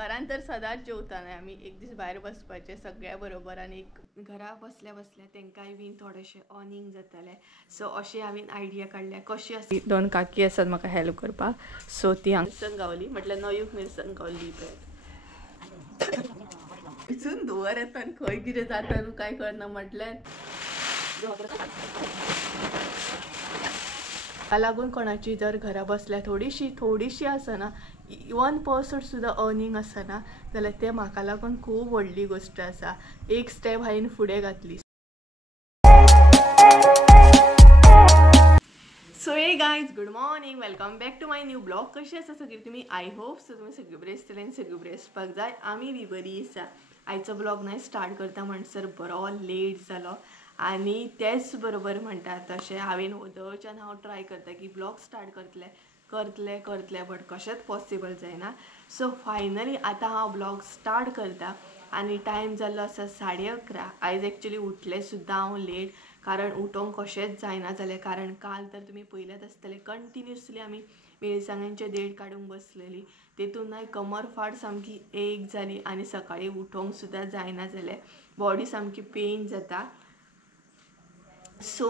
घरान तर सदांच जेवता नाही आम्ही एक दीस भायर बसपाचे सगळ्या बरोबर आणि घरा बसल्या बसल्या तेंकाय बीन थोडेशें अर्निंग जातलें सो अशी हांवें आयडिया काडल्या कशी आसा दोन काकी आसात म्हाका हेल्प करपाक सो ती मिरसंग गावली म्हटल्यार नयूक मिरसंग गावली पळय इथून दुवर येता आनी खंय कितें जाता न्हू काय कळना म्हटल्यार लागून कोणाची जर घरा बसल्या थोडीशी आसना 1% सुद्दां अर्निंग आसना जाल्यार ते म्हाका लागून खूब व्हडली गोश्ट आसा एक स्टेप हांवें फुडें घातली so hey guys good morning welcome back to my new blog कशी आसा सगळी तुमी आय होप सो तुमी सगळी बरी आसतली आनी सगळी बरी आसपाक जाय आमी बी बरी आसा आयचो ब्लॉग न्हय स्टार्ट करता म्हणसर बरो लेट जालो आनी तेच बरोबर म्हणटा तशें हांवें वदळच्यान हांव ट्राय करता की ब्लॉग स्टार्ट करतलें बट कशेंच पॉसिबल जायना सो फायनली आतां हांव ब्लॉग स्टार्ट करता आनी टायम जाल्लो आसा 11:30 आयज एक्चुली उठलें सुद्दां हांव लेट कारण उठोवंक कशेंच जायना जालें कारण काल तर तुमी पळयल्यात आसतलें कंटिन्युअसली आमी मिरसांगांचे देड काडूंक बसलेलीं तेतून कमर फाट सामकी एक जाली आनी सकाळी उठोवंक सुद्दां जायना जालें बॉडी सामकी पेन जाता सो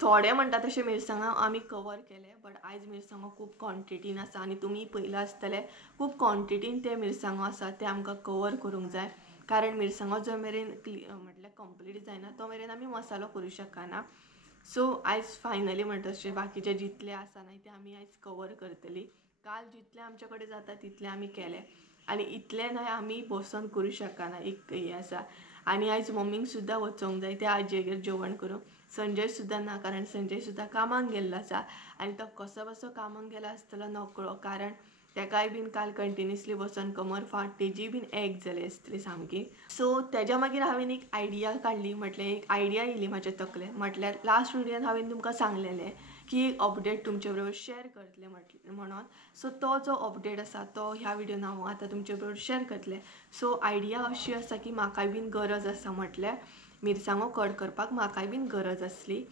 थोडे म्हणटा तशें मिरसांगां आमी कवर केले बट आयज मिरसांगो खूब क्वॉन्टिटीन आसा आनी तुमी पळयलां आसतलें खूब क्वॉन्टिटीन ते मिरसांगो आसा ते आमकां कवर करूंक जाय कारण मिरसांगो जो मेरेन म्हटल्यार कंप्लीट जायना तो मेरेन आमी मसालो करूं शकना सो आयज फायनली म्हणटा तशें बाकीचे जितले आसा न्हय ते आमी आयज कवर करतली काल जितले आमचे कडेन जाता तितले आमी केले आनी इतले न्हय आमी बसून करूं शकना एक हें आसा आनी आयज मम्मीक सुद्दां वचोंक जाय त्या आजयेगेर जेवण करूंक संजय सुद्दां ना कारण संजय सुद्दां कामाक गेल्लो आसा आनी तो कसो बसो कामाक गेलो आसतलो नकळो कारण तेकाय बीन काल कंटिन्युअसली बसून कमर फाट तेजी बीन एक जाली आसतली सामकी सो तेज्या मागीर हांवें एक आयडिया काडली म्हटल्यार एक आयडिया येयली म्हाज्या तकलेन म्हटल्यार लास्ट व्हिडियोन हांवें तुमकां सांगलेलें की एक अपडेट तुमचे बरोबर शेअर करतलें म्हणून सो तो जो अपडेट आसा तो ह्या व्हिडियोन हांव आतां तुमचे बरोबर शेअर करतलें सो आयडिया अशी आसा की म्हाकाय बीन गरज आसा म्हटल्यार मिरसांगो कट करपाक म्हाकाय बीन गरज आसली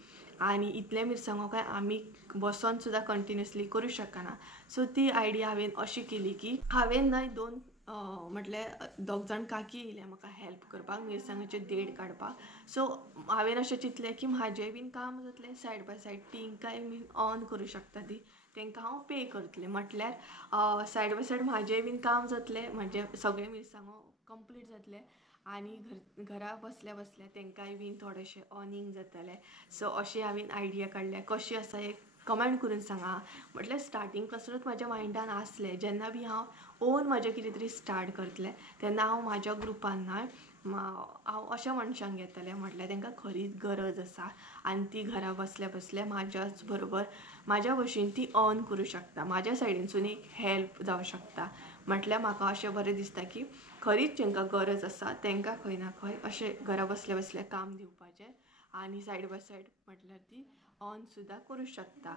आनी इतले मिरसांगो काय आमी बसून सुद्दां कंटिन्युअसली करूं शकना सो ती आयडिया हांवें अशी केली की हांवें न्हय दोन म्हटल्यार दोग जाण काकी येयल्या म्हाका हेल्प करपाक मिरसांगाचे देड काडपाक सो हांवें अशें चिंतलें की म्हाजें बीन काम जातलें सायड बाय सायड तेंकाय बीन ऑन करूं शकता ती तेंकां हांव पे करतलें म्हटल्यार सायड बाय सायड म्हाजें बीन काम जातलें म्हणजे सगळे मिरसांगो कंप्लीट जातले आनी घरा बसल्या बसल्या तेंकाय बीन थोडेशें अर्निंग जातलें सो अशी हांवें आयडिया काडल्या कशी आसा एक कमेंट करून सांगा म्हटल्यार स्टार्टींग पासूनच म्हाज्या मायंडान आसलें जेन्ना बी हांव ओन म्हाजें कितें तरी स्टार्ट करतलें तेन्ना हांव म्हाज्या ग्रुपान न्हय हांव अशा मनशांक घेतलें म्हटल्यार तांकां खरीच गरज आसा आनी ती घरा बसल्या बसल्या म्हाज्याच बरोबर म्हाज्या भशेन ती अर्न करूं शकता म्हाज्या सायडीनसून एक हेल्प जावं शकता म्हटल्यार म्हाका अशें बरें दिसता की खरीच जेंकां गरज आसा तेंकां खंय ना खंय अशें घरा बसल्या बसल्या काम दिवपाचें आनी सायड बाय सायड म्हटल्यार ती अर्न सुद्दां करूं शकता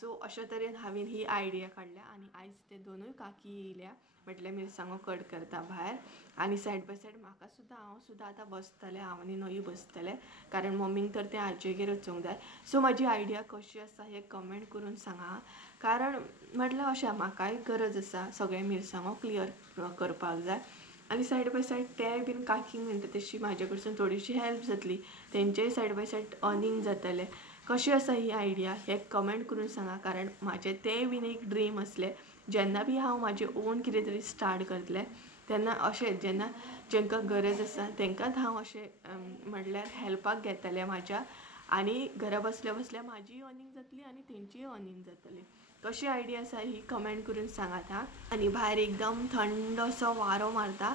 सो अशे तरेन हांवें ही आयडिया काडल्या आनी आयज ते दोनूय काकी येयल्या म्हटल्यार मिरसांगो कट करता भायर आनी सायड बाय सायड म्हाका सुद्दां हांव सुद्दां आतां बसतलें हांव आनी नवी बसतलें कारण मम्मीक तर तें आजयेगेर वचोंक जाय सो म्हाजी आयडिया कशी आसा हें कमेंट करून सांगा कारण म्हटल्यार अशें म्हाकाय गरज आसा सगळे मिरसांगो क्लियर करपाक जाय आनी सायड बाय सायड ते बीन काकींक म्हणटा तशी म्हाजे कडसून थोडीशी हेल्प जातली तेंचेय सायड बाय सायड अर्निंग जातलें कशी आसा ही आयडिया हें कमेंट करून सांगा कारण म्हाजें तें बीन एक ड्रीम आसलें जेन्ना बी हांव म्हाजें ओन कितें तरी स्टार्ट करतलें तेन्ना अशें जेन्ना जेंकां गरज आसा तेंकांच हांव अशें म्हटल्यार हेल्पाक घेतलें म्हाज्या आनी घरा बसल्या बसल्या म्हाजीय अर्निंग जातली आनी तेंचीय अर्निंग जातली कशी आयडिया आसा ही कमेंट करून सांगात हां आनी भायर एकदम थंड असो वारो मारता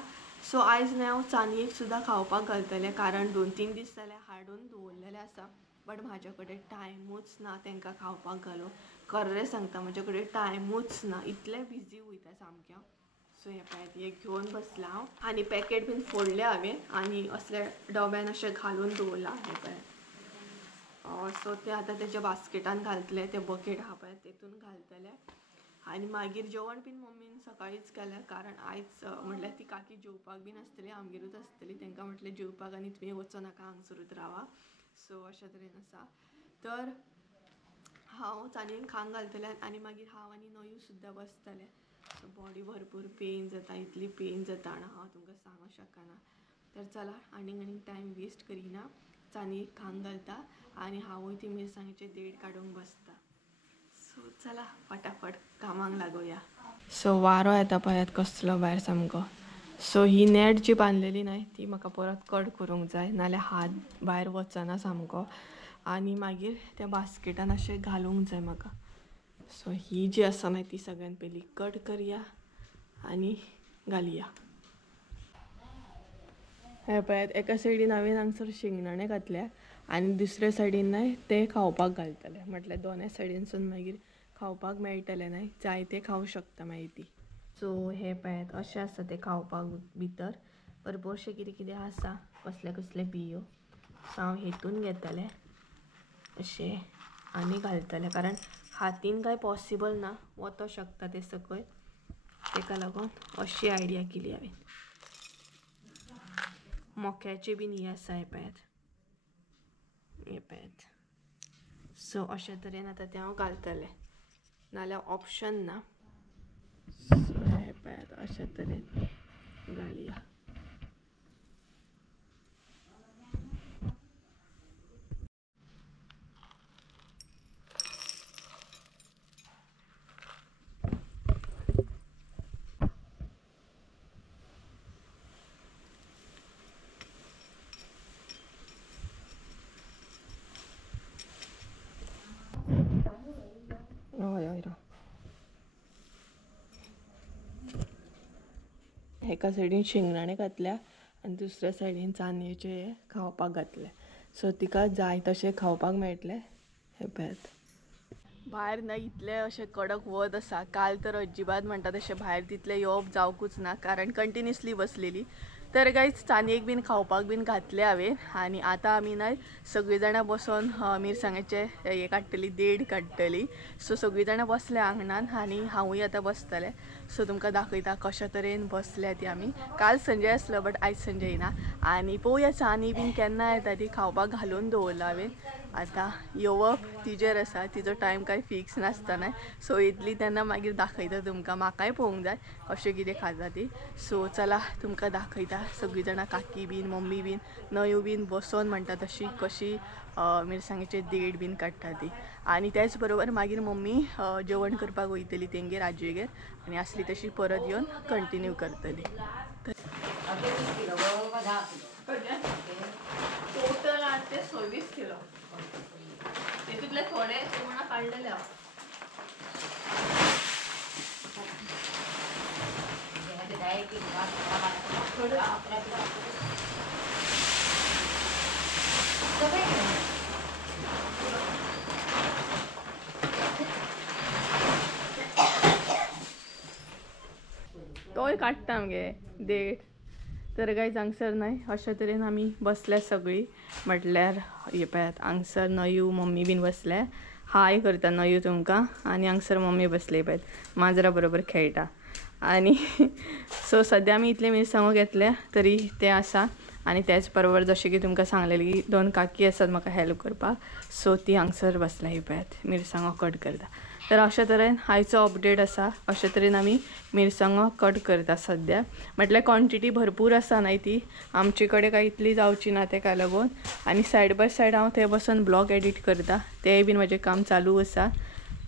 सो आयज न्हय हांव चानयेक सुद्दां खावपाक घालतलें कारण 2-3 दीस जाले हाडून दवरलेलें आसा बट म्हाजे कडेन टायमूच ना तेंकां खावपाक घालूंक खरें सांगता म्हाजे कडेन टायमूच ना इतलें बिजी वयता सामकें सो हें पळयात हें घेवन बसलां हांव आनी पॅकेट बीन फोडलें हांवें आनी असले डब्यान अशें घालून दवरलां हें पळयात सो ते आतां तेज्या बास्केटान घालतलें तें बकेट आहा पळय तेतून घालतलें आनी मागीर जेवण बीन मम्मीन सकाळींच केलें कारण आयज म्हटल्यार ती काकी जेवपाक बीन आसतली आमगेरूच आसतली तांकां म्हटलें जेवपाक आनी तुमी वचो नाका हांगसरूच रावा सो अशे तरेन आसा तर हांव चानयेन खांक घालतलें आनी मागीर हांव आनी नयू सुद्दां बसतलें बॉडी भरपूर पेन जाता, इतली पेन जाता ना हांव तुमकां सांगूंक शकना. तर चला आनीक टायम वेस्ट करिना, चानी एक खांग घालता आनी हांवूय ती मिरसांगेचे देड काडूंक बसता. सो चला फटाफट कामाक लागूया. सो वारो येता पळयात कसलो भायर सामको. सो ही नॅट जी बांदलेली न्हय ती म्हाका परत कट करूंक जाय, नाल्यार हात भायर वचना सामको. आनी मागीर त्या बास्केटान अशें घालूंक जाय म्हाका. सो ही जी आसा न्हय ती सगळ्यान पयली कट करया आनी घालया. हे पळयात एका सायडीन हांवें हांगसर शेंगदाणे घातल्या आनी दुसऱ्या सायडीन न्हय ते खावपाक घालतले. म्हटल्यार दोनूय सायडीनसून मागीर खावपाक मेळटले न्हय, जाय ते खावं शकता मागीर ती. सो हे पळयात अशें आसा ते खावपाक भितर भरपूरशें कितें कितें आसा, कसले कसले बियो. सो हांव हेतून घेतलें अशें आनी घालतलें, कारण हातीन काय पॉसिबल ना, वतो शकता ते सकयल. तेका लागून अशी आयडिया केली हांवें. मोक्याचे बीन ही आसा हे पळयात, हे पळयात. सो अशे तरेन आतां ते हांव घालतलें, नाल्यार ऑप्शन ना. सो हे पळयात अशे तरेन घालया. एका सायडीन शेंगदाणे घातल्या आनी दुसऱ्या सायडीन चानयेचे खावपाक घातले. सो तिका जाय तशें खावपाक मेळटले. हे पळयात भायर ना इतले अशें कडक वत आसा. काल तर अजिबात म्हणटा तशें भायर तितले येवप जावकूच ना, कारण कंटिन्युअसली बसलेली. तर गायज चानयेक बीन खावपाक बीन घातले हांवें आनी आतां आमी न्हय सगळीं जाणां बसून मिरसांगेचे हे काडटली, देड काडटली. सो सगळीं जाणां बसल्या आंगणान आनी हांवूय आतां बसतलें. सो तुमकां दाखयता कशा तरेन बसल्या ती आमी. काल संजय आसलो बट आयज संजय ना. आनी पळोवया चानी बीन केन्ना येता ती. खावपाक घालून दवरला हांवें. आतां येवप तिजेर आसा, तिजो टायम कांय फिक्स नासतना. सो येतली तेन्ना मागीर दाखयता तुमकां. म्हाकाय पळोवंक जाय कशें कितें खाता ती. सो चला तुमकां दाखयता. सगळीं जाणां काकी बीन, मम्मी बीन, नयू बीन बसोन म्हणटा तशी कशी मिरसांगेचे देड बीन काडटा ती. आनी त्याच बरोबर मागीर मम्मी जेवण करपाक वयतली तेंगेर आजयेगेर आनी आसली तशी परत येवन कंटिन्यू करतली. टोटल आज ते 26 किलो. तेतूंतले थोडे तुम्हाला काढलेले हांव. तोय काडटा मगे देड. तर गायज हांगसर न्हय अशे तरेन आमी बसल्या सगळीं. म्हटल्यार हे पळयात हांगसर नयू मम्मी बीन बसल्या. हाय करता नयू तुमकां. आनी हांगसर मम्मी बसले पळयात माजरा बरोबर खेळटा. आनी सो सद्या आमी इतले मिरसांगो घेतल्या तरी ते आसा. आनी त्याच बरोबर जशें की तुमकां सांगलेली की 2 काकी आसात म्हाका हेल्प करपाक. सो ती हांगसर बसल्या ही पळयात मिरसांगो कट करता. तर अशा तरेन आयचो अपडेट आसा. अशे तरेन आमी मिरसांगो कट करता सद्या. म्हटल्यार क्वॉन्टिटी भरपूर आसा न्हय ती आमचे कडेन काय इतली जावची ना तेका लागून. आनी सायड बाय सायड हांव थंय बसून ब्लॉग एडिट करता, तेंय बीन म्हजें काम चालू आसा.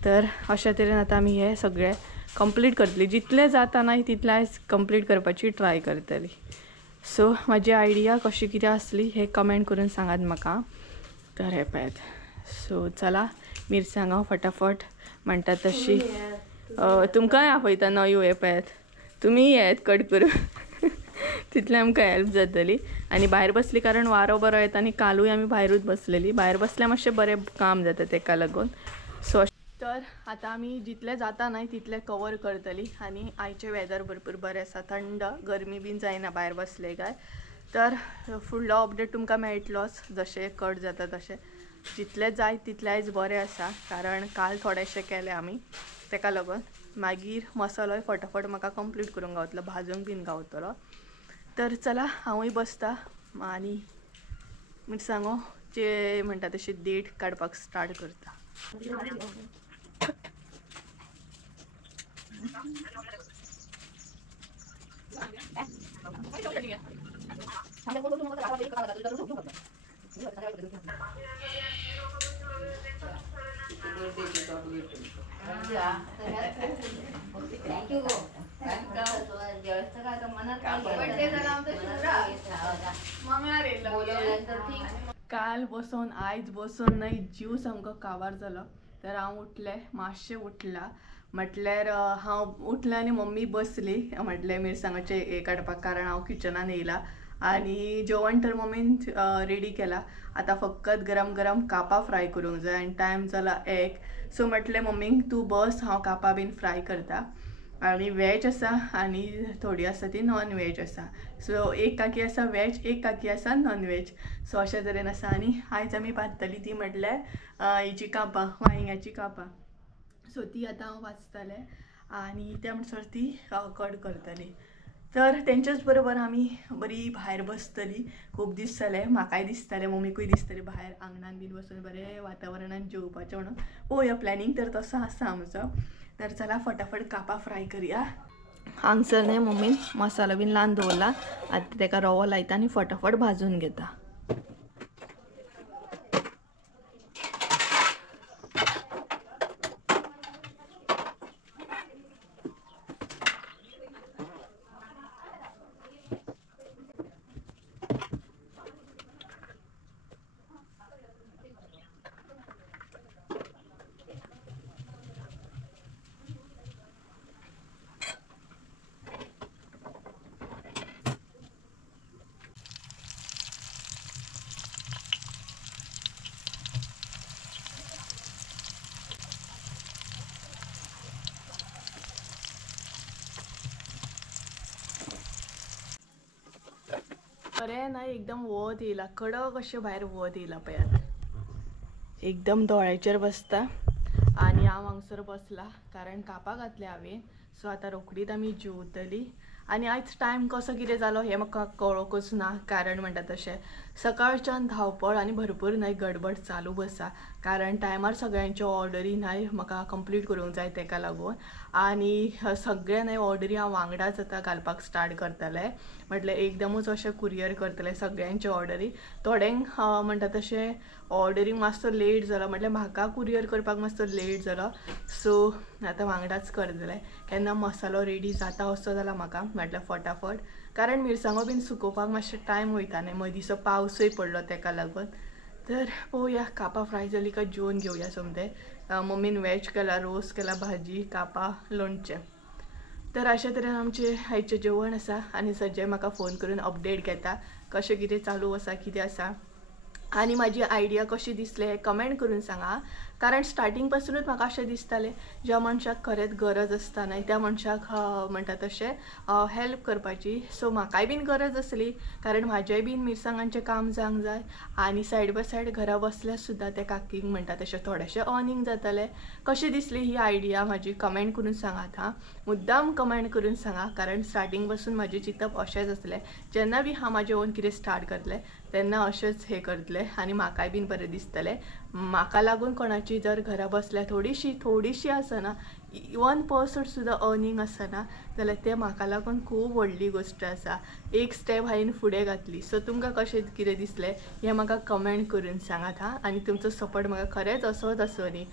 तर अशा तरेन आतां आमी हे सगळे कंप्लीट करतली. जितले जाता न्हय तितले आयज कंप्लीट करपाची ट्राय करतली. सो म्हाजी आयडिया कशी कितें आसली हे कमेंट करून सांगात म्हाका. तर हे पळयात. सो चला मिरसांगो फटाफट म्हणटा तशी तुमकांय आपयता नयो. हे पळयात तुमी येत कट करून तितले आमकां हेल्प जातली. आनी भायर बसली कारण वारो बरो येता आनी कालूय आमी भायरूच बसलेली. भायर बसल्यार मातशें बरें काम जाता तेका लागून. सो तर आतां आमी जितले जाता न्हय तितले कवर करतली. आनी आयचे वेदर भरपूर बरें आसा, थंड, गरमी बीन जायना भायर बसले काय. तर फुडलो अपडेट तुमकां मेळटलोच जशें कट जाता तशें. जितले जाय तितले आयज बरें आसा, कारण काल थोडेशे केले आमी तेका लागून. मागीर मसालोय फटाफट म्हाका कंप्लीट करूंक गावतलो, भाजूंक बीन गावतलो. तर चला हांवूय बसता आनी मिरसांगो जे म्हणटा तशी देठ काडपाक स्टार्ट करता. काल बसून आयज बसून नाही जीव सामको काबार जालो. तर हांव उठलें, मातशें उठला म्हटल्यार हांव उठलें आनी मम्मी बसली. म्हटलें मिरसांगाचें हें काडपाक, कारण हांव किचनान येयला आनी जेवण तर मम्मीन रेडी केला. आतां फकत गरम गरम कापां फ्राय करूंक जाय आनी टायम जाला 1. सो म्हटलें मम्मीक तूं बस, हांव कापां बीन फ्राय करता. आणि वेज आसा आनी थोडी आसा ती नॉन वेज आसा. सो एक काकी आसा वेज, एक काकी आसा नॉन वेज. सो अशे तरेन आसा. आनी आयज आमी भाजतली ती म्हटल्यार हेची कापां, वांयग्याची कापां. सो ती आतां हांव भाजतलें आनी त्या म्हणसर ती कट करतली. तर तेंच्याच बरोबर आमी बरी भायर बसतली. खूब दीस जाले, म्हाकाय दिसतालें, मम्मीकूय दिसतलें भायर आंगणान बीन बसून बरें वातावरणान जेवपाचें म्हणून. पळोवया, प्लॅनिंग तर तसो आसा आमचो. तर चला फटाफट कापां फ्राय करूया. हांगसर न्ही मम्मीन मसालो बीन लावन दवरला. आतां तेका रवो लायता आनी फटाफट भाजून घेता. बरें ना, एकदम वत येयला, कडक अशें भायर वत येयला पळयात. एकदम दोळ्याचेर बसता आनी हांव हांगसर बसला कारण कापां घातले हांवें. सो आतां रोखडीच आमी जेवतली. आनी आयज टायम कसो कितें जालो हें म्हाका कळोकूच ना, कारण म्हणटा तशें सकाळच्यान धांवपळ आनी भरपूर न्हय गडबड चालू आसा. कारण टायमार सगळ्यांच्यो ऑर्डरी न्हय म्हाका कंप्लीट करूंक जाय, तेका लागून. आनी सगळे न्हय ऑर्डरी हांव वांगडाच आतां घालपाक स्टार्ट करतलें. म्हटल्यार एकदमूच अशें कुरियर करतलें सगळ्यांच्यो ऑर्डरी. थोड्यांक म्हणटा तशें ऑर्डरींक मातसो लेट जालो, म्हटल्यार म्हाका कुरियर करपाक मातसो लेट जालो. सो आतां वांगडाच करतलें. केन्ना मसालो रेडी जाता असो जाला म्हाका, म्हटल्यार फटाफट, कारण मिरसांगो बीन सुकोवपाक मातशें टायम वयता न्हय, मदींचो पावसूय पडलो तेका लागून. तर पळोवया, कापां फ्राय जाली काय जेवन घेवया सोमतें. मम्मीन वेज केला, रोस केला, भाजी, कापां, लोणचें. तर अशा तरेन आमचें आयचें जेवण आसा. आनी सज्जय म्हाका फोन करून अपडेट घेता कशें कितें चालू आसा, कितें आसा. आनी म्हाजी आयडिया कशी दिसले हें कमेंट करून सांगा. कारण स्टार्टींग पासूनच म्हाका अशें दिसतालें ज्या मनशाक खरेंच गरज आसता न्हय त्या मनशाक म्हणटा तशें हेल्प करपाची. सो म्हाकाय बीन गरज आसली, कारण म्हाजेंय बीन मिरसांगांचें काम जावंक जाय. आनी सायड बाय सायड घरा बसल्यार सुद्दां त्या काकीक म्हणटा तशें थोडेंशें अर्निंग जातालें. कशी दिसली ही आयडिया म्हाजी कमेंट करून सांगात हां. मुद्दाम कमेंट करून सांगा, कारण स्टार्टींग पासून म्हाजें चिंतप अशेंच आसलें, जेन्ना बी हांव म्हाजें ओन कितें स्टार्ट करतलें तेन्ना अशेंच हें करतलें आनी म्हाकाय बीन बरें दिसतलें. म्हाका लागून कोणाची जर घरा बसल्यार थोडीशी आसना, 1% सुद्दां अर्निंग आसना जाल्यार तें म्हाका लागून खूब व्हडली गोश्ट आसा. एक स्टेप हांवें फुडें घातली. सो तुमकां कशें कितें दिसलें हें म्हाका कमेंट करून सांगात हां. आनी तुमचो सपोर्ट म्हाका खरेंच असोच आसो न्ही.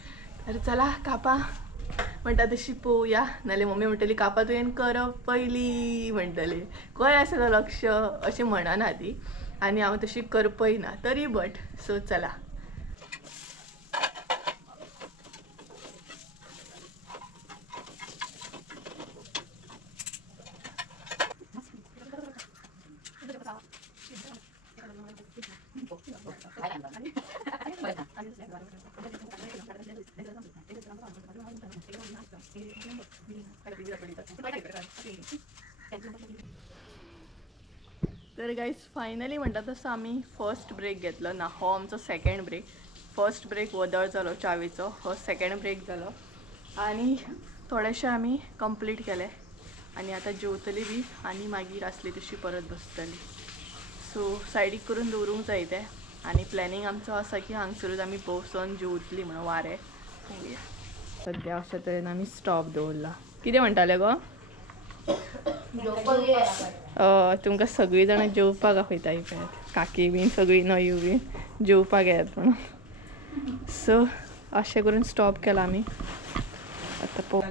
तर चला कापां म्हणटा तशी पळोवया. नाल्यार मम्मी म्हणटली कापां तुवें करप पयलीं म्हणटली. खंय आसा तो लक्ष अशें म्हणना ती. आनी हांव तशी करपय ना तरी बट. सो चला. तर गाईज फायनली म्हणटा तसं आमी फर्स्ट ब्रेक घेतलो ना, हो आमचो सेकंड ब्रेक. फर्स्ट ब्रेक वदळ जालो चावेचो, हो सेकंड ब्रेक जालो. आनी थोडेशें आमी कंप्लीट केलें आनी आतां जेवतली बी आनी मागीर आसली तशी परत बसतली. सो सायडीक करून दवरूंक जाय तें. आनी प्लॅनिंग आमचो आसा की हांगसरूच आमी बसून जेवतली म्हणून वारें. सद्या अशे तरेन आमी स्टॉप दवरला. कितें म्हणटाले गो? तुमकां सगळीं जाणां जेवपाक आपयता इपयात काकी बीन सगळीं नयू बीन जेवपाक येयात म्हणून. सो अशें करून स्टॉप केला आमी. आतां पळोव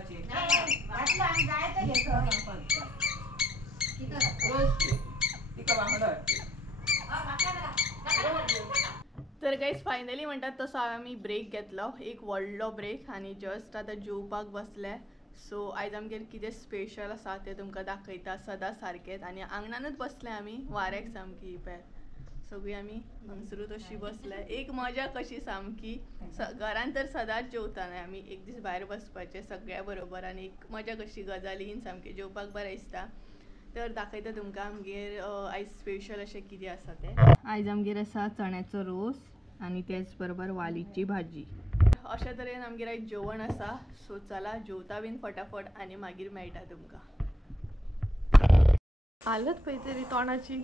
तर गाईज फायनली म्हणटात तसो आमी ब्रेक घेतलो, एक व्हडलो ब्रेक, आनी जस्ट आतां जेवपाक बसले. सो आयज आमगेर कितें स्पेशल आसा तें तुमकां दाखयता सदां सारकेंच. आनी आंगणानूच बसले आमी वाऱ्याक सामकी पळय सगळीं आमी हांगसरूच अशी बसल्या. एक मजा कशी सामकी घरान तर सदांच जेवताले आमी, एक दीस भायर बसपाचें सगळ्या बरोबर आनी एक मजा कशी गजालीन सामकें जेवपाक बरें दिसता. तर दाखयता तुमकां आमगेर आयज स्पेशल अशें कितें आसा तें. आयज आमगेर आसा चण्याचो रोस आनी तेच बरोबर वालीची भाजी. अशा तरेन आमगेर आयज जेवण आसा. सो चला जेवता बीन फटाफट आनी मागीर मेळटा तुमकां. हालत पळय तरी तोंडाची.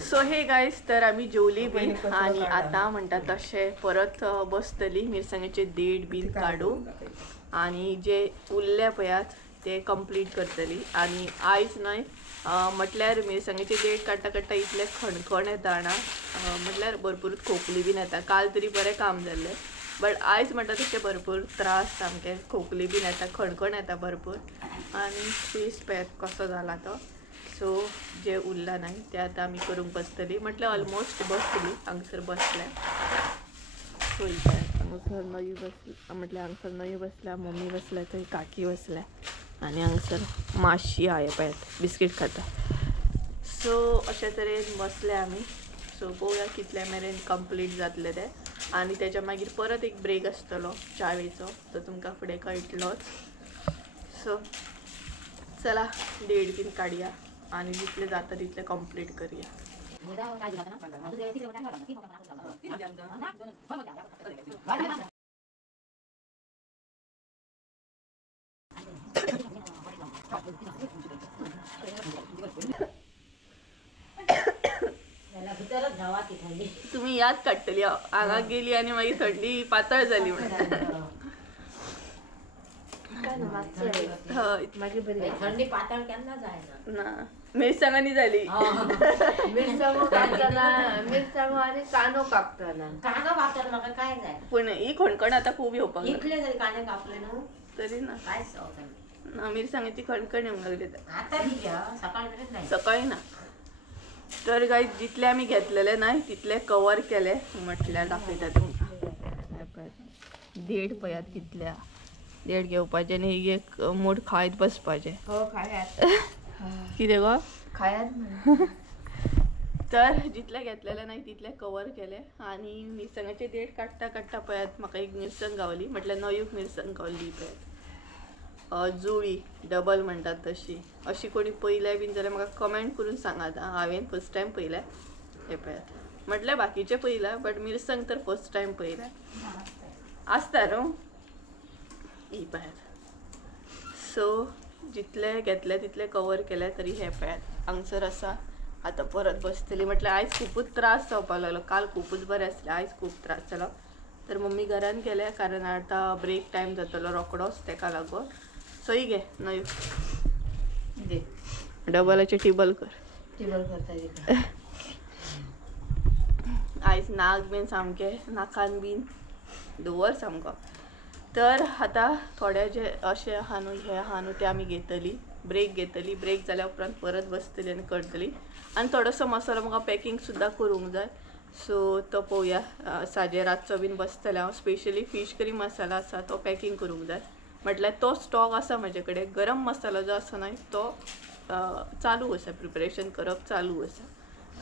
सो हे गायज तर आमी जेवली बीन आनी आतां म्हणटा तशें परत बसतली मिरसांगेचे देठ बीन काडून आनी जे उरले पळयात ते कंप्लीट करतली. आनी आयज न्हय म्हटल्यार मिरसांगेचे देठ काडटा काडटा इतले खणखण येता ना, म्हटल्यार भरपूर खोकली बीन येता. काल तरी बरें काम जाल्लें, बट आयज म्हणटा तशें भरपूर त्रास सामके, खोकली बीन येता, खणखण येता भरपूर. आनी फेस पळयात कसो जाला तो. सो जे उरला नाही ते आतां आमी करूंक बसतली, म्हटल्यार ऑलमोस्ट बसतली. हांगसर बसल्या सो हांगसर नयू बसल्या, म्हटल्यार हांगसर नयू बसल्या, मम्मी बसल्या, थंय काकी बसल्या आनी हांगसर माशी आहा पळयात बिस्कीट खाता. सो अशे तरेन बसले आमी. सो पळोवया कितले मेरेन कंप्लीट जातले ते. आनी तेच्या मागीर परत एक ब्रेक आसतलो चावेचो, तो तुमकां फुडें कळटलोच. सो चला देड बीन काडया आनी जितले जाता तितले कंप्लीट करया. तुम्ही याद काडटली हांगा गेली आनी मागीर थंडी पातळ जाली म्हणून. थंडी पातळ केन्ना जायना ना मिरसांगांनी जाली. मिरसांगो कापतना मिरसांगो आनी कांदो कापतना म्हाका काय जाय, पूण ही खणखण आतां खूब येवपाक इतले जरी कांदे कापले न्हू तरी ना कांयच जावंक ना मिरसांगेची खणखण येवंक लागली. आतां सकाळी मेरेन जाय, सकाळी ना. तर गाय जितले आमी घेतलेले नाही तितले कवर केले, म्हटल्यार दाखयता तुमकां. देड पळयात कितल्या देड घेवपाचे आनी एक मूठ खायत बसपाचे. हो खायात कितें गो खायात. तर जितले घेतलेले नाही तितले कवर केले. आनी मिरसांगाचे देठ काडटा काडटा पळयात म्हाका एक मिरसांग गावली, म्हटल्यार नयूक मिरसांग गावली पळयात जुळी डबल म्हणटात तशी. अशी कोणी पयल्या बीन जाल्यार म्हाका कमेंट करून सांगात. हांवें फर्स्ट टायम पयल्या हे पळयात, म्हटल्यार बाकीचे पयल्या बट मिरसांग तर फर्स्ट टायम पयल्या आसता न्हू ही पळयात. सो जितले घेतले तितले कवर केले तरी हे पळयात हांगसर आसा. आतां परत बसतली, म्हटल्यार आयज खूबच त्रास जावपाक लागलो. काल खूबच बरें आसलें, आयज खूब त्रास जालो. तर मम्मी घरान गेले कारण आतां ब्रेक टायम जातलो रोकडोच, तेका लागून. सो ही घे नयू डबलाचे टेबल कर. टेबल करता आयज नाक बीन सामके नाकान बीन दवर सामको. तर आतां थोडे जे अशें आहा न्हू हे आहा न्हू ते आमी घेतली, ब्रेक घेतली. ब्रेक जाल्या उपरांत परत बसतली आनी करतली. आनी थोडोसो मसालो म्हाका पॅकींग सुद्दां करूंक जाय. सो तो पळोवया. साजे रातचो बीन बसतले हांव. स्पेशली फीश करी मसाला आसा तो पॅकींग करूंक जाय, म्हटल्यार तो स्टॉक आसा म्हाजे कडेन. गरम मसालो जो आसा न्हय तो चालू आसा, प्रिपरेशन करप चालू आसा.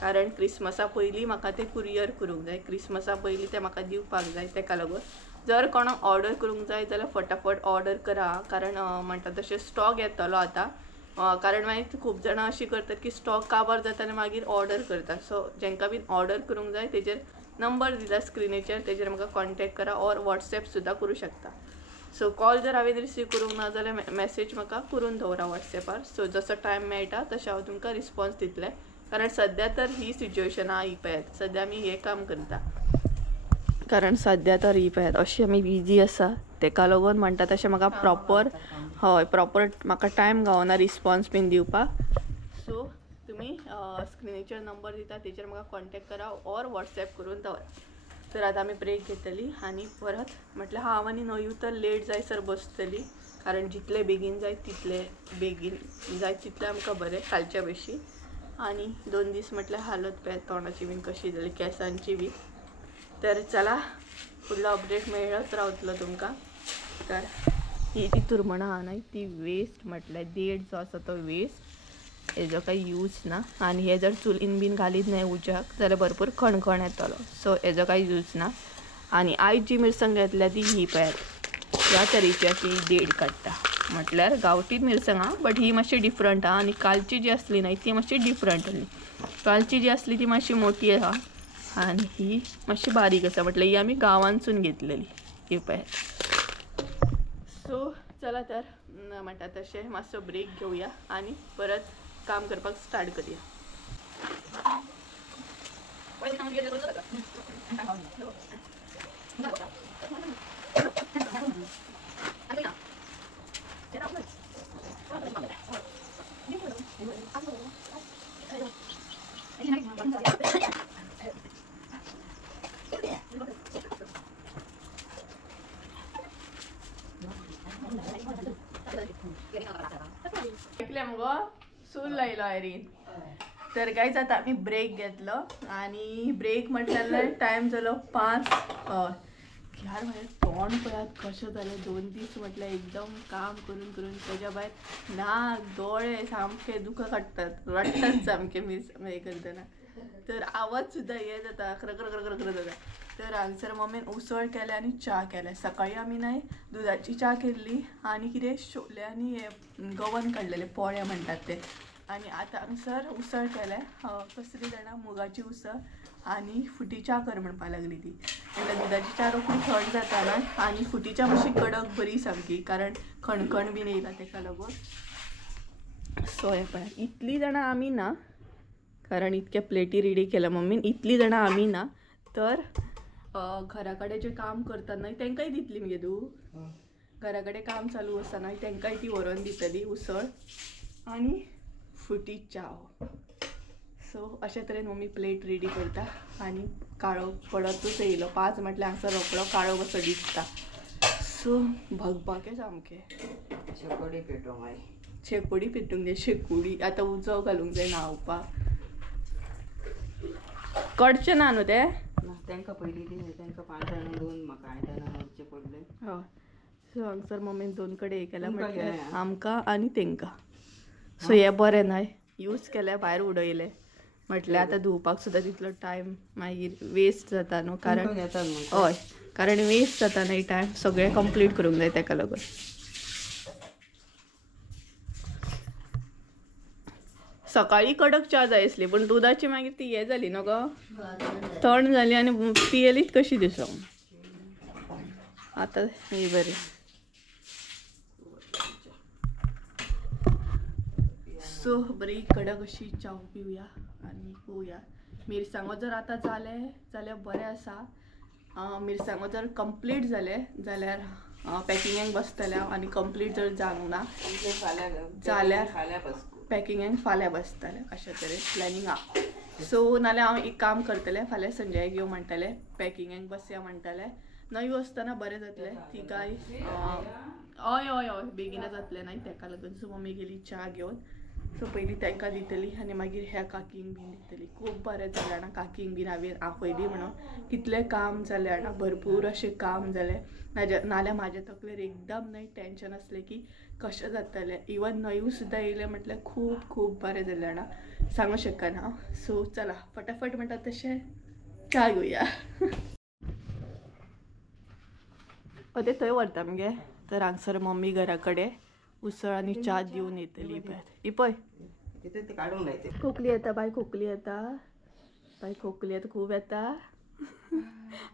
कारण क्रिसमसा पयलीं म्हाका तें कुरियर करूंक जाय. क्रिसमसा पयलीं तें म्हाका दिवपाक जाय, तेका लागून जर कोणाक ऑर्डर करूंक जाय जाल्यार फटाफट ऑर्डर करा. कारण म्हणटा तशें स्टॉक येतलो आतां. कारण मागीर खूब जाणां अशीं करतात की स्टॉक काबार जाता आनी मागीर ऑर्डर करतात. सो जेंकां बीन ऑर्डर करूंक जाय तेजेर नंबर दिला स्क्रिनीचेर, तेजेर म्हाका कॉन्टॅक्ट करा ऑर वॉट्सॅप सुद्दां करूं शकता. सो कॉल जर हांवें रिसीव करूंक ना जाल्यार मॅसेज म्हाका करून दवरा वॉट्सॅपार. सो जसो टायम मेळटा तशें हांव तुमकां रिस्पॉन्स दितलें. कारण सद्या तर ही सिच्युएशन आहा ही पळयात, सद्या आमी हें काम करता. कारण सध्या तर ही पळयात अशी आमी बिजी आसा तेका लागून म्हणटा तशें म्हाका प्रॉपर हय प्रॉपर म्हाका टायम गावना रिस्पॉन्स बीन दिवपाक. सो तुमी स्क्रिनीचेर नंबर दिता तेचेर म्हाका कॉन्टॅक्ट करा ऑर व्हॉट्सॅप करून दवरा. तर आतां आमी ब्रेक घेतली आनी परत म्हटल्यार हांव आनी नयू तर लेट जायसर बसतली कारण जितले बेगीन जाय तितले बेगीन जाय तितले आमकां बरें कालच्या भशेन. आनी 2 दीस म्हटल्यार हालत पळय तोंडाची बीन कशी जाली केंसांची बी. तर चला फुडलो अपडेट मेळत रावतलो तुमकां. तर ही ती तुरमणां आहा न्हय ती वेस्ट म्हटल्यार देड जो आसा तो वेस्ट हेजो काही यूज ना. आनी हे जर चुलीन बीन घालीत न्हय उज्याक जाल्यार भरपूर खणखण येतलो. सो हेजो काही यूज ना. आनी आयज जी मिरसांग घेतल्या ती ही पळयात ह्या तरेची अशी देड काडटा म्हटल्यार गांवठी मिरसांग आहा बट ही मातशी डिफरंट आहा. आनी कालची जी आसली न्हय ती मातशी डिफरंट आसली. कालची जी आसली ती मातशी मोठी आहा आनी ही मातशी बारीक आसा म्हटल्यार ही आमी गांवांतसून घेतलेली ही पळयात. सो चला तर म्हणटा तशें मातसो ब्रेक घेवया आनी परत काम करपाक स्टार्ट करूया. ऐकले मगो सूल लायलो आयरीन. तर गायज आतां आमी ब्रेक घेतलो आनी ब्रेक म्हटल्यार टायम जालो 5. यार म्हळ्यार तोंड पळयात कशें जालें 2 दीस म्हटल्यार एकदम काम करून करून तेज्या भायर नाक दोळे सामके दुखां काडटात रडटात सामके हें करतना. तर आवाज सुद्दां हें जाता खर जाता. तर हांगसर मम्मीन उसळ केले आनी च्या केले. सकाळी आमी न्हय दुदाची च्या केल्ली आनी कितें शोले आनी हें गवन काडलेले पोळे म्हणटात ते. आनी आतां हांगसर उसळ केले कसली जाणां मुगाची उसळ आनी फुटी च्या कर म्हणपा लागली ती. म्हटल्यार दुदाची च्या रोखडी थंड जाता न्हय आनी फुटी च्या मातशी कडक बरी सामकी कारण खणखण बीन येयला तेका लागून. सो हें पळय इतली जाणां आमी ना कारण इतके प्लेटी रेडी केल्या मम्मीन. इतली जाणां आमी ना तर घरा कडेन जे काम करता न्हय तांकांय दितली मगे तूं. घरा कडेन काम चालू आसा न्हय तांकांय ती व्हरोन दितली उसळ आनी फुटी च्या. सो अशे तरेन मम्मी प्लेट रेडी करता आनी काळो पडतूच येयलो 5 म्हटल्यार हांगसर रोखडो काळो कसो दिसता. सो भगभगे सामके शेकोडी पेटोवंक जाय. शेकोडी पेटूंक जाय. शेकोडी आतां उजो घालूंक जाय न्हांवपाक. कडचें ना न्हू ते तांकां पयलीं दी तांकां 5 जाणां 2 म्हाका आनी तांकां व्हरचें पडलें. हय. सो हांगसर मम्मीन 2 कडेन हें केल्या म्हटल्यार आमकां आनी तेंकां. सो हें बरें न्हय यूज केल्या भायर उडयले म्हटल्यार आतां धुवपाक सुद्दां तितलो टायम मागीर वेस्ट जाता न्हू कारण हय कारण वेस्ट जाता न्हय टायम सगळें कंप्लीट करूंक जाय तेका लागून. सकाळी कडक च्या जाय आसली पूण दुदाची मागीर ती हें जाली न्हू गो थंड जाली आनी पियेलीच कशी दिसोंक. आतां ही बरी. सो बरी कडक अशी च्या पिवया आनी पळोवया. मिरसांगो जर आतां जाले जाल्यार बरें आसा. मिरसांगो जर कंप्लीट जाले जाल्यार पॅकिंगाक बसतले आनी कंप्लीट जर जावंक ना जाल्यार पॅकिंगाक फाल्यां बसतले अशे तरेन प्लॅनिंग आहा. सो नाल्यार हांव एक काम करतलें फाल्यां संजय घेवन म्हणटलें पॅकिंगाक बसया म्हणटलें. नवी आसतना बरें जातलें ती काय हय हय हय बेगीना जातलें न्हय तेका लागून. सो मम्मी गेली च्या घेवन. सो पयलीं तांकां दितली आनी मागीर ह्या काकींक बीन दितली. खूब बरें जालें जाणा काकींक बीन हांवें आपयली म्हणून कितलें काम जालें जाणा भरपूर अशें काम जालें. नाल्यार म्हाज्या तकलेर एकदम न्हय टेंशन आसलें की कशें जातलें. इवन नयू सुद्दां येयलें म्हटल्यार खूब खूब बरें जालें जाणा सांगूं शकना हांव. सो चला फटाफट म्हणटा तशें च्या घेवया. ते थंय व्हरता मगे. तर हांगसर मम्मी घरा कडेन उसळ आनी च्या दिवन येतली पळय. ही पळय खोकली येता बाय खोकली येता बाय खोकली येता खूब येता.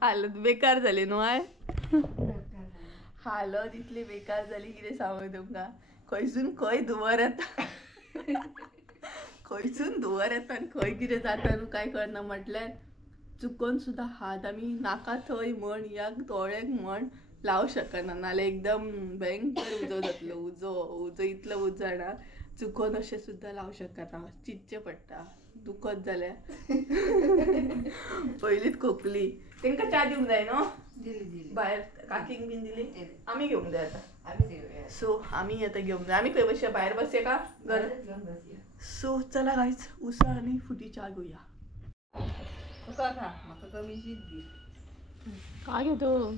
हालत बेकार जाली न्हू आय हालत इतली बेकार जाली कितें सांगूं तुमकां. खंयसून खंय धुंवर येता खंयसून धुंवर येता आनी खंय कितें जाता न्हू कांय कळना. म्हटल्यार चुकून सुद्धा हात आम्ही नाका थंय म्हण या दोळ्याक म्हण लावू शकना नाल्यार एकदम भयंकर उजो जातलो उजो इतलो उज जाणार चुकून अशें सुद्धा लावू शकना चिंतचें पडटा दुखत जाल्यार पयलीच खोकली तांकां च्या दिवंक जाय न्हू भायर काकींक बीन दिली आमी घेवंक जाय आतां सो आमी आतां घेवंक जाय आमी खंय बसया भायर बसया का घर सो चला गायज उसळ आनी फुटी च्या घेवया म्हाका कमी काय घेतो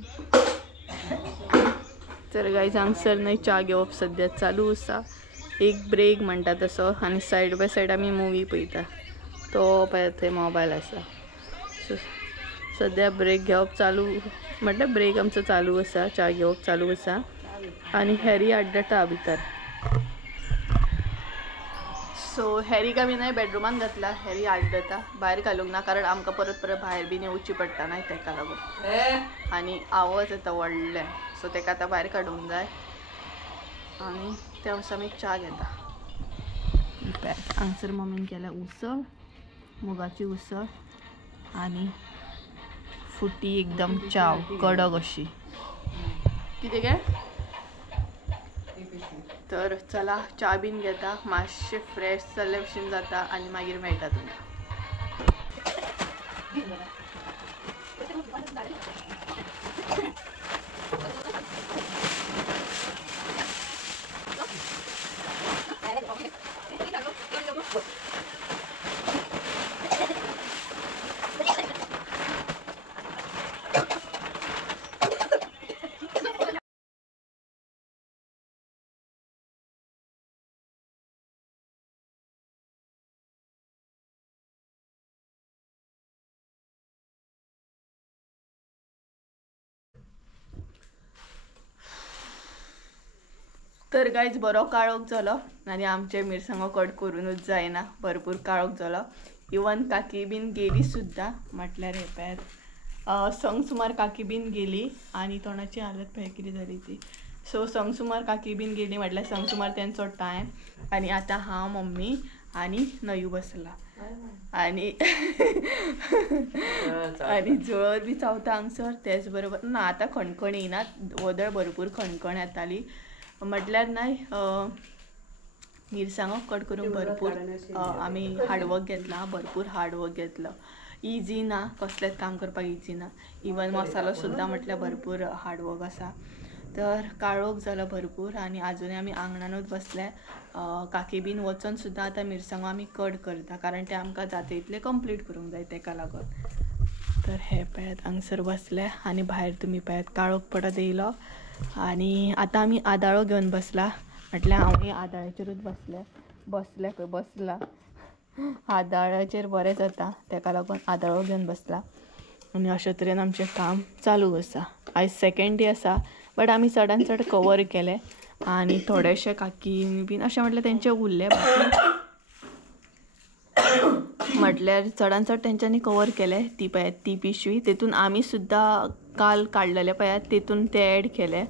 तर गायज हांगसर न्हय च्या घेवप सद्या चालू आसा एक ब्रेक म्हणटा तसो आनी सायड बाय सायड आमी मुवी पळयता तो पळय थंय मोबायल आसा सो सद्या ब्रेक घेवप चालू म्हटल्यार ब्रेक आमचो चालू आसा च्या घेवप चालू आसा आनी हॅरी आड्डटा भितर सो हॅरीक आमी न्हय बेडरुमान घातला हॅरी आड्डता भायर घालूंक ना कारण आमकां परत परत भायर बीन येवची पडटा न्हय ताका लागून आनी आवाज येता व्हडले सो ताका आतां भायर काडूंक जाय आनी त्या वर्सा आमी च्या घेता हांगसर मम्मीन केल्या उसळ मुगाची उसळ आनी फुटी एकदम चाव कडक अशी कितें गे तर चला च्या बीन घेता मातशें फ्रेश जाल्ले भशेन जाता आनी मागीर मेळटा तुमकां तर गायज बरो काळोख जालो आनी आमचे मिरसांगो कट करूनच जायना भरपूर काळोख जालो इवन काकी बीन गेली सुद्दां म्हटल्यार हे पळयात संक सुमार काकी बीन गेली आनी तोंडाची हालत पळय कितें जाली ती सो संक सुमार काकी बीन गेली म्हटल्यार संक सुमार तेंचो टायम आनी आतां हांव मम्मी आनी नयू बसला आनी आनी जळत बी चावता हांगसर तेच बरोबर ना आतां खणखण येयना वदळ भरपूर खणखण येताली म्हटल्यार न्हय मिरसांगो कट करूंक भरपूर आमी हार्डवर्क घेतला भरपूर हार्डवर्क घेतलो इजी ना कसलेंच काम करपाक इजी ना इवन मसालो सुद्दां म्हटल्यार भरपूर हार्डवर्क आसा तर काळोख जालो भरपूर आनी आजुनूय आमी आंगणानूच बसले काकी बीन वचून सुद्दां आतां मिरसांगो आमी कट करता कारण ते आमकां जाता इतले कंप्लीट करूंक जाय ताका लागून तर हे पळयात हांगसर बसले आनी भायर तुमी पळयात काळोख पडत येयलो आनी आतां आमी आदाळो घेवन बसला म्हटल्यार हांवूय आदाळ्याचेरूच बसले खंय बसला आदाळ्याचेर बरें जाता ताका लागून आदाळो घेवन बसला आनी अशे तरेन आमचें काम चालू आसा आयज सेकेंड डे आसा बट आमी चडान चड कवर केले आनी थोडेशे काकी बीन अशें म्हटल्यार तेंचे उरले म्हटल्यार चडान चड तेंच्यांनी कवर केले ती पळयात ती पिशवी तेतून आमी सुद्दां काल काडलेले पळयात तेतून ते एड केले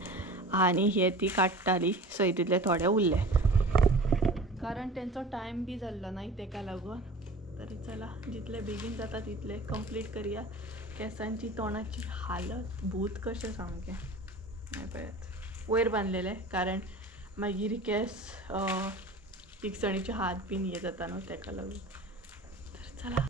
आनी हे ती काडटाली सो हितूंतले थोडे उरले कारण तेंचो टायम बी जाल्लो न्हय ताका लागून तरी चला जितले बेगीन जाता तितले कंप्लीट करया केंसांची तोंडाची हालत भूत कशें सामकें पळयात वयर बांदलेले कारण मागीर केस तिकसणीचे हात बीन हे जाता न्हू ताका लागून तर चला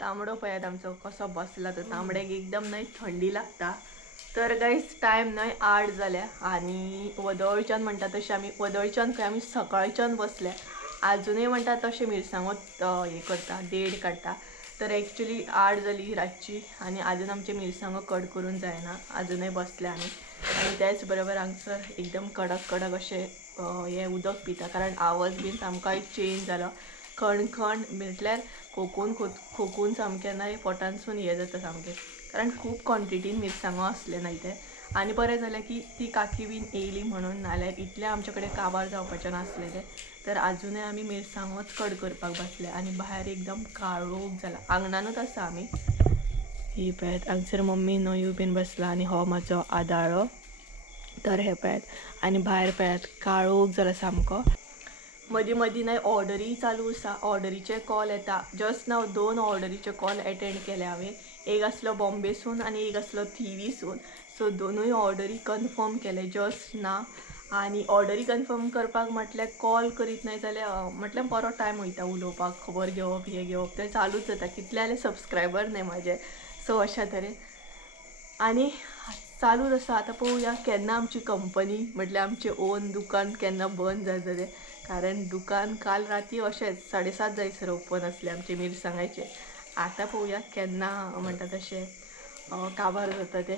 तांबडो पळयात आमचो कसो बसला तो तांबड्याक एकदम न्हय थंडी लागता तर गायज टायम न्हय 8 जाल्या आनी वदळच्यान म्हणटा तशें आमी वदळच्यान खंय आमी सकाळच्यान बसले आजुनूय म्हणटा तशें मिरसांगो हे करता देड काडटा तर ॲक्च्युली 8 जाली रातची आणि अजून आमचे मिरसांगो कट करून जायना, अजूनही बसले आमी. आणि त्याच बरोबर हांगसर एकदम कडक कडक अशें हे उदक पिता, कारण आवाज बीन सामको चेंज जालो. खणखण म्हटल्यार खोकून सामकें ना पोटानसून हे जाता सामकें, कारण खूब क्वॉन्टिटीन मिरसांगो असले न्हय ते. आणि बरें जालें की ती काकी बीन येयली म्हणून, नाल्यार इतलें आमचे कडेन काबार जावपाचें नासलें तें. तर अजूनय आमी मिरसांगोच कट करपाक बसले आणि भायर एकदम काळोख जाला. आंगणानूच आसा आमी. ही पळयात हांगसर मम्मी नयू बीन बसला आणि हो म्हाजो आदाळो. तर हे पळयात आणि भायर पळयात काळोख जाला सामको. मदीं मदीं न्हय ऑर्डरी चालू आसा, ऑर्डरीचे कॉल येता. जस्ट नाव 2 ऑर्डरीचे कॉल अटेंड केले हांवें. एक आसलो बॉम्बेसून आणि एक आसलो थिवीसून. सो दोनूय ऑर्डरी कन्फर्म केले जस्ट ना. आणि ऑर्डरी कन्फर्म करपाक म्हटल्यार कॉल करीत नाही जाल्यार म्हटल्यार बरो टायम वयता उलोवपाक, खबर घेवप हे घेवप तें चालूच जाता. कितले जाल्यार सबस्क्रायबर न्हय म्हाजे. सो अशा तरेन आणि चालूच आसा. आतां पळोवया केन्ना आमची कंपनी म्हटल्यार आमचें ओन दुकान केन्ना बंद जाता तें. कारण दुकान काल राती अशेंच 7:30 जायसर ओपन आसले आमचे मिरसांगाचे. आतां पळोवया केन्ना म्हणटा तशें काबार जाता तें.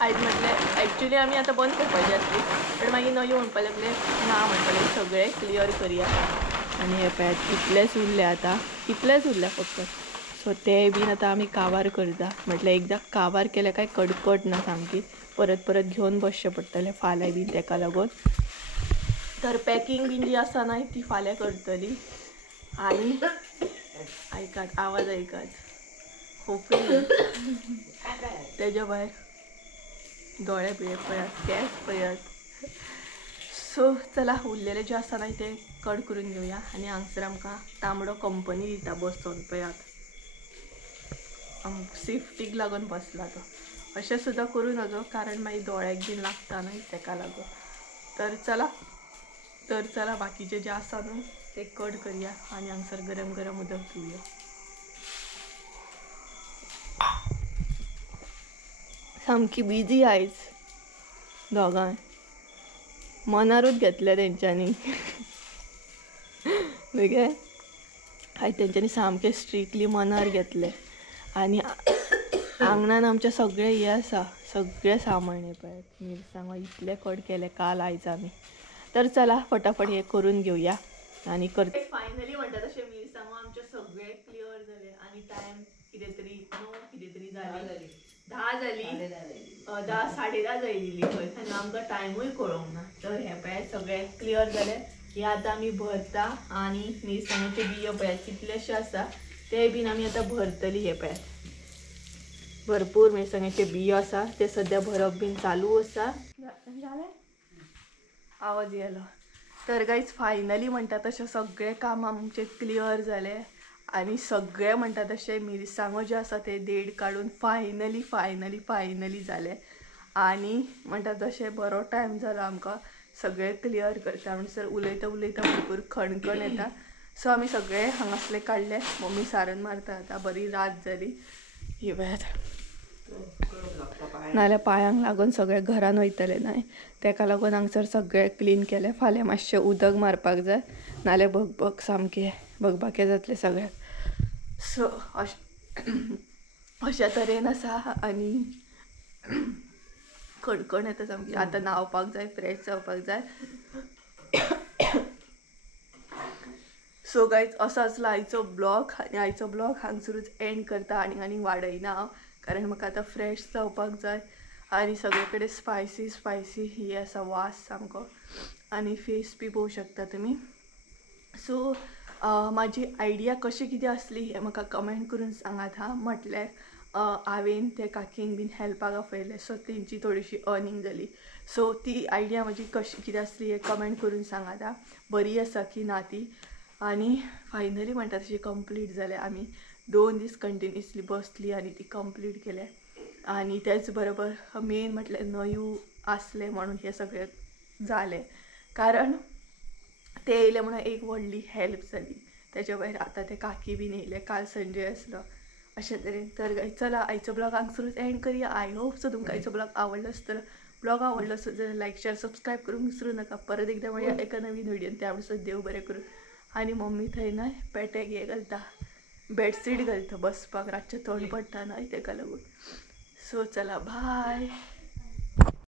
आयज म्हटलें ॲक्च्युली आमी आतां बंद करपाची आसली, पण मागीर नयो म्हणपाक लागले ना, म्हणपाक सगळें क्लियर करया. आनी हे पळयात इतलेंच उरलें आतां, इतलेंच उरलें फक्त. सो ते बीन आतां आमी काबार करता. म्हटल्यार एकदां काबार केलें काय कडकड ना सामकी, परत परत घेवन बसचें पडटलें फाल्यां बीन तेका लागून. तर पॅकिंग बीन जी आसा न्हय ती फाल्यां करतली. आणि आयकात आवाज आयकात, खोकली तेज्या भायर दोळे बिळे पळयात, केस पळयात. सो चला उरलेले जे आसा न्हय ते कट करून घेवया. आनी हांगसर आमकां तांबडो कंपनी दिता बसोन पळयात. सेफ्टीक लागून बसला तो. अशें सुद्दां करूं नजो, कारण मागीर दोळ्याक बीन लागता न्हय तेका लागून. तर चला बाकीचे जे आसा न्हू ते कट करया आणि हांगसर गरम गरम उदक पिवया. सामकी बिजी आयज दोगांय, मनारूच घेतले तेंच्यांनी. न्हय आयज तेंच्यांनी सामकें स्ट्रिक्टली मनार घेतले. आनी आंगणान आमचे सगळे हे आसा, सगळे सामान हे पळयात मिरसांगो इतले कट केले काल आयज आमी. तर चला फटाफट हे करून घेवया आणि करते. फायनली म्हणटा तशें मिरसांगो आमचे सगळे क्लियर जाले. आणि टायम कितें तरी 9 कितें तरी जाली, 10 जाली, 10 10:30 जायली खंय, आनी आमकां टायमूय कळोंक ना. तर हे पळयात सगळे क्लियर जाले. हे आतां आमी भरता. आणि मिरसांगोचे बियो पळयात कितलेशे आसा ते बीन आमी आतां भरतली. हे पळयात भरपूर मिरसांगेचे बियो आसा ते सद्या भरप बीन चालू आसा. आवाज येयलो. तर गायज फायनली म्हणटा तशें सगळे काम आमचे क्लियर जाले. आणि सगळे म्हणटा तशें मिरसांगो जे आसा ते देड काडून फायनली जाले. आणि म्हणटा तशें बरो टायम जालो आमकां सगळे क्लियर करता म्हणसर. उलयता भरपूर खणखण येता. सो आमी सगळे हांगासले काडले. मम्मी सारण मारता आतां, बरी रात जाली. ही पळयात, नाल्यार पांयांक लागून सगळे घरान वयतले न्हय तेका लागून हांगसर सगळे क्लीन केले. फाल्यां मातशें उदक मारपाक जाय, नाल्यार भगभग सामकें भगभगे जातले सगळ्याक. सो अशा तरेन आसा. आनी खणखण येता सामकी. आतां न्हावपाक जाय, फ्रेश जावपाक जाय. सो गायज असो आसलो आयचो ब्लॉग. आनी आयचो ब्लॉग हांगसरूच एंड करता. आनी वाडयना हांव, कारण म्हाका आतां फ्रेश जावपाक जाय. आनी सगळे कडेन स्पायसी ही आसा वास सामको. आनी फेस बी पळोवंक शकता तुमी. सो म्हाजी आयडिया कशी कितें आसली हें म्हाका कमेंट करून सांगात हां. म्हटल्यार हांवें ते काकींक बीन हेल्पाक आपयलें, सो तेंची थोडीशी अर्निंग जाली. सो ती आयडिया म्हाजी कशी कितें आसली हें कमेंट करून सांगात हां. बरी आसा की ना ती. आनी फायनली म्हणटा तशी कंप्लीट जालें. आमी 2 दीस कंटिन्युअसली बसली आनी ती कंप्लीट केलें. आनी तेच बरोबर मेन म्हटल्यार नयू आसले म्हणून हें सगळें जालें. कारण ते येयले म्हणून एक व्हडली हेल्प जाली. तेच्या भायर आतां ते काकी बीन येयले, काल संडे आसलो. अशे तरेन तर चला आयचो ब्लॉग हांगसरूच एंड करूया. आय होप सो तुमकां आयचो ब्लॉग आवडलो आसतलो. ब्लॉग आवडलो आसत जाल्यार लायक शेअर सबस्क्रायब करूंक विसरूं नाका. परत एकदां मेळया एका नवीन व्हिडियोन. त्या दिसा देव बरें करूं. आनी मम्मी थंय न्हय पेट्याक हे घालता, बेडशीट घालता बसपाक रातचे थंड पडटा न्हय तेका लागून. सो चला बाय.